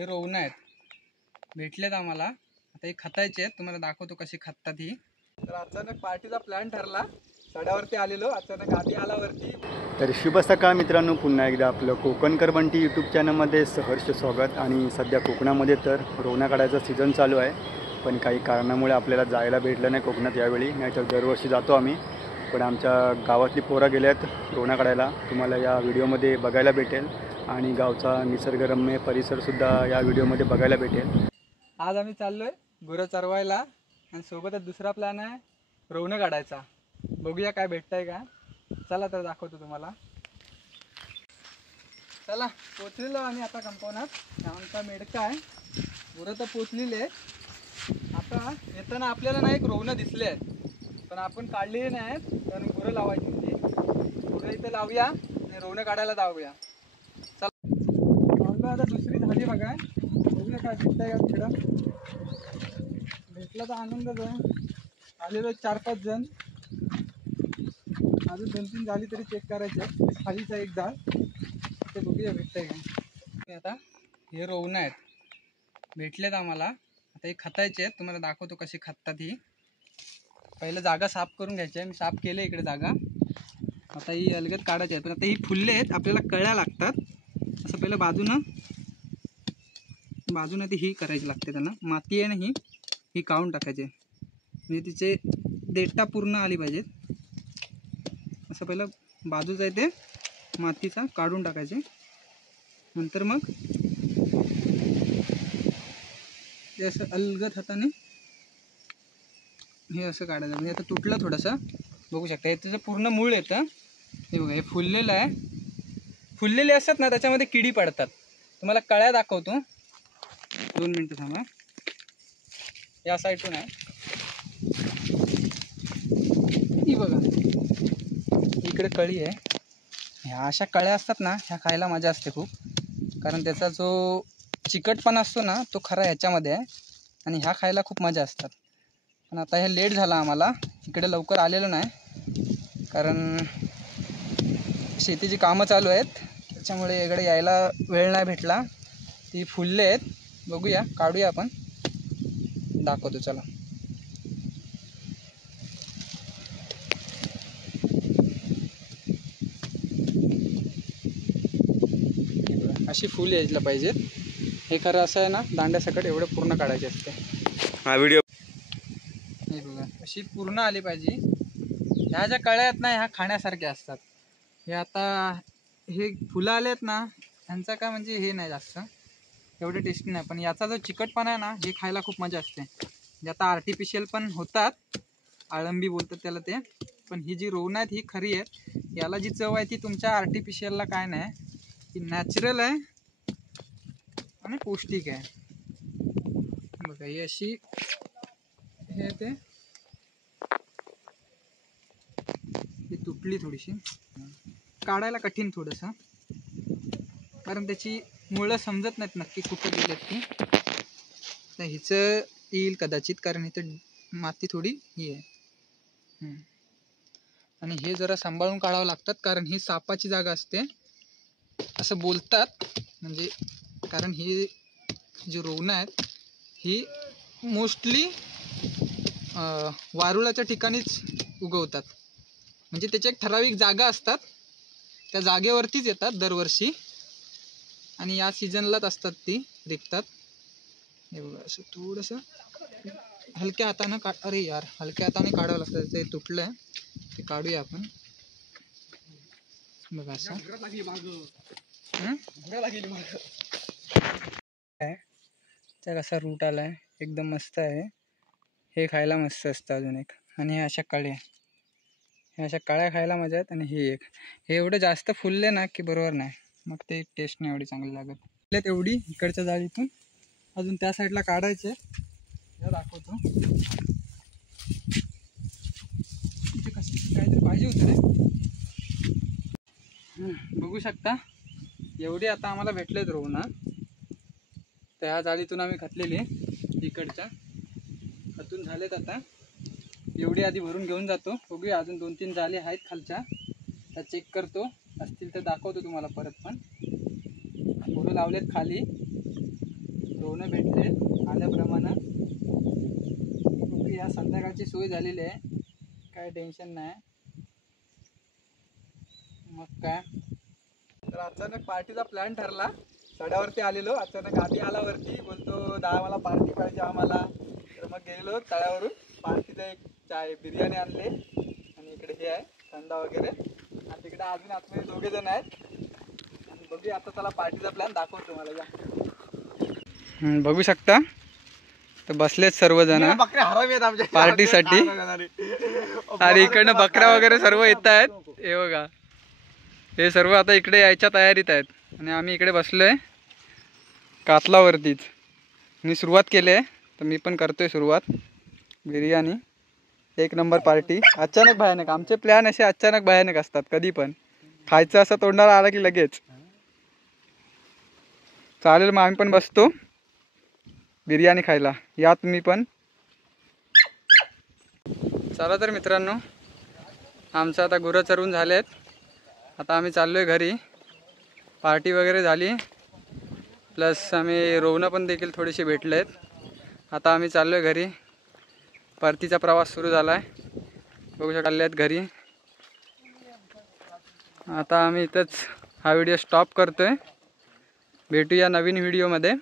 हे रोवणं आहेत, भेटलेत आम्हाला. आता हे खतायचे आहेत, तुम्हाला दाखवतो कशी खतात ही. तर अचानक पार्टीचा प्लॅन ठरला, सड्यावरती आलेलो, अचानक आधी आला वरती. तर शुभ सकाळ मित्रांनो, पुन्हा एकदा आपलं कोकणकर बंटी यूट्यूब चॅनलमध्ये सहर्ष स्वागत. आणि सध्या कोकणामध्ये तर रोवणा काढायचा सीझन चालू आहे, पण काही कारणामुळे आपल्याला जायला भेटलं नाही कोकणात यावेळी. नाहीतर दरवर्षी जातो आम्ही, पण आमच्या गावातली पोरं गेल्यात रोवणा काढायला. तुम्हाला या व्हिडिओमध्ये बघायला भेटेल आणि गावचा निसर्गरम्य परिसरसुद्धा या व्हिडिओमध्ये बघायला भेटेल. आज आम्ही चाललोय गुरं चरवायला आणि सोबतच दुसरा प्लॅन आहे रोवणं काढायचा. बघूया काय भेटतंय का. चला तर दाखवतो तुम्हाला. चला पोचलेलो आम्ही आता कंपाऊंडात. आमचा मेडका आहे, गुरं तर पोचलेली आहेत. आता येताना आपल्याला ना एक रोवणं दिसले आहेत, पण आपण काढलेली नाहीत, कारण गुरं लावायची होती. गुरं इथं लावूया आणि रोवणं काढायला जाऊया. चला आता दुसरी झाली बघा. बघूया काय भेटतंय का तिकडं. भेटला तर आनंदच आहे. आलेलो 4-5 जण, अजून 2-3 झाली तरी चेक करायचे. खालीचा एक झाड, ते बघूया भेटतंय का. आता हे रोवणं आहेत, भेटलेत आम्हाला. आता हे खतायचे आहेत, तुम्हाला दाखवतो कशी खतात ही. पहिलं जागा साफ करून घ्यायची आहे. मी साफ केलं इकडे जागा. आता ही अलगद काढायची आहे, पण आता ही फुलले आहेत, आपल्याला कळ्या लागतात. असं पहिलं बाजूनं ती ही करायची लागते. त्यांना माती आहे ना ही काढून टाकायची, म्हणजे तिचे देठा पूर्ण आली पाहिजेत. असं पहिलं बाजूचं आहे ते मातीचा काढून टाकायचे. नंतर मग ते असं अलगद हाताने हे असं काढायचं. म्हणजे आता तुटलं थोडंसं, बघू शकता. हे त्याचं पूर्ण मूळ येतं. हे बघा, हे फुललेलं आहे. फुललेले असतात ना, त्याच्यामध्ये किडी पडतात. तुम्हाला कळ्या दाखवतो, 2 मिनटं थांबा. या साईडून आहे ही बघा, इकडे कळी आहे. ह्या अशा कळ्या असतात ना, ह्या खायला मजा असते खूप, कारण त्याचा जो चिकटपणा असतो ना, तो खरा ह्याच्यामध्ये आहे आणि ह्या खायला खूप मजा असतात. पण आता हे लेट झाला आम्हाला, इकडे लवकर आलेलं नाही, कारण शेतीची कामं चालू आहेत, त्याच्यामुळे इकडे यायला वेळ नाही भेटला. ती फुलले आहेत, बघूया, काढूया आपण, दाखवतो. चला. अशी फुल यायला पाहिजेत. हे खरं असं आहे ना, दांड्यासकट एवढं पूर्ण काढायचे असते. हा व्हिडिओ हे बघा, अशी पूर्ण आली पाहिजे. ह्या ज्या कळ्या आहेत ना, ह्या खाण्यासारख्या असतात. हे आता हे फुलं आले आहेत ना, ह्यांचा काय म्हणजे हे नाही जास्त एवढे टेस्टी नाही, पण याचा जो चिकटपणा आहे ना, हे खायला खूप मजा असते. म्हणजे आता आर्टिफिशियल पण होतात, आळंबी बोलतात त्याला ते, पण ही जी रोवणं आहेत ही खरी आहेत. याला जी चव आहे ती तुमच्या आर्टिफिशियलला काय नाही, ती नॅचरल आहे आणि पौष्टिक आहे. बघा, ही अशी हे ते तुटली थोडीशी, काढायला कठीण थोडंसं, कारण त्याची मुळं समजत नाहीत नक्की कुठं गेलेत ती. तर हिचं येईल कदाचित, कारण इथं माती थोडी ही आहे. आणि हे जरा सांभाळून काढावं लागतात, कारण ही सापाची जागा असते असं बोलतात. म्हणजे कारण ही जी रोवणं आहेत ही मोस्टली वारुळाच्या ठिकाणीच उगवतात. म्हणजे त्याची एक ठराविक जागा असतात, त्या जागेवरतीच येतात दरवर्षी, आणि या सीझनलाच असतात ती रिकतात. हे बघा, असं थोडंसं हलक्या हातानं अरे यार, हलक्या हाताने काढावं लागतं. ते तुटलं आहे, ते काढूया आपण. बघा असं त्या कसा रूट आला आहे, एकदम मस्त आहे. हे खायला मस्त असतं अजून एक. आणि हे अशा कळ्या, हे अशा काळ्या खायला मजा आहेत. आणि हे एक, हे एवढं जास्त फुलले ना की बरोबर नाही, मग ते टेस्ट नाही एवढी चांगली लागत. तेवढी इकडच्या जाळीतून अजून त्या साईडला काढायचे, हे दाखवतो. इथे कसं काहीतरी पाहिजे होतं रे. बघू शकता, एवढी आता आम्हाला भेटलेत रोवणं. त्या जाळीतून आम्ही घातलेली, इकडच्या खतून झालेत. आता एवढी आधी भरून घेऊन जातो. बघूया, अजून 2-3 जाळी आहेत खालच्या, त्या चेक करतो, असतील तर दाखवतो तुम्हाला परत. पण गुरं लावलेत खाली, रोवणं भेटले आल्याप्रमाणे. या संध्याकाळची सोय झालेली आहे, काय टेन्शन नाही. मग काय तर अचानक पार्टीचा प्लॅन ठरला. तळ्यावरती आलेलो, अचानक आधी आला वरती, बोलतो दहा मला पार्टी पाहिजे आम्हाला. तर मग गेलो तळ्यावरून, पार्टीचा एक चाय बिर्याणी आणले आणि इकडे हे आहे थंडा वगैरे. आणि तिकडे अजून आतमध्ये 2 जण आहेत. आणि बघूया आता, चला पार्टीचा प्लॅन दाखवतो मला. बघू शकता तर बसलेत सर्वजण पार्टीसाठी. आणि इकडनं बकऱ्या वगैरे सर्व येत आहेत. हे बघा, हे सर्व आता इकडे यायच्या तयारीत आहेत. आणि आम्ही इकडे बसलोय कातलावरतीच. मी सुरुवात केली आहे, तर मी पण करतोय सुरुवात. Biryani 1 number party. अचानक भयानक, आमचे प्लॅन असे अचानक भयानक असतात. कधी पण खायचं असं तोंडाला आला की लगेच चालेल. मग आम्ही पण बसतो बिर्याणी खायला, या तुम्ही पण. चला तर मित्रांनो, आमचं आता गुरं चरून झालेत. आता आम्ही चाललोय घरी. पार्टी वगैरे झाली, प्लस आम्ही रोवणं पण देखील थोडीशी भेटलेत. आता आम्ही चाललोय घरी. परतीचा प्रवास सुरू झाला आहे. बघू शकलेत घरी. आता आम्ही इथंच हा व्हिडिओ स्टॉप करतोय. भेटूया नवीन व्हिडिओमध्ये.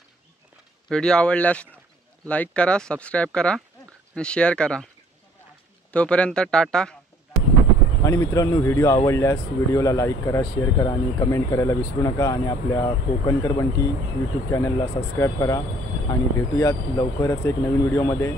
व्हिडिओ आवडल्यास लाईक करा, सबस्क्राईब करा आणि शेअर करा. तोपर्यंत टाटा. आणि मित्रांनो, व्हिडिओ आवडल्यास व्हिडिओला लाईक करा, शेअर करा आणि कमेंट करायला विसरू नका. आणि आपल्या कोकणकर बंटी यूट्यूब चॅनलला सबस्क्राईब करा. आणि भेटूयात लवकरच एक नवीन व्हिडिओमध्ये.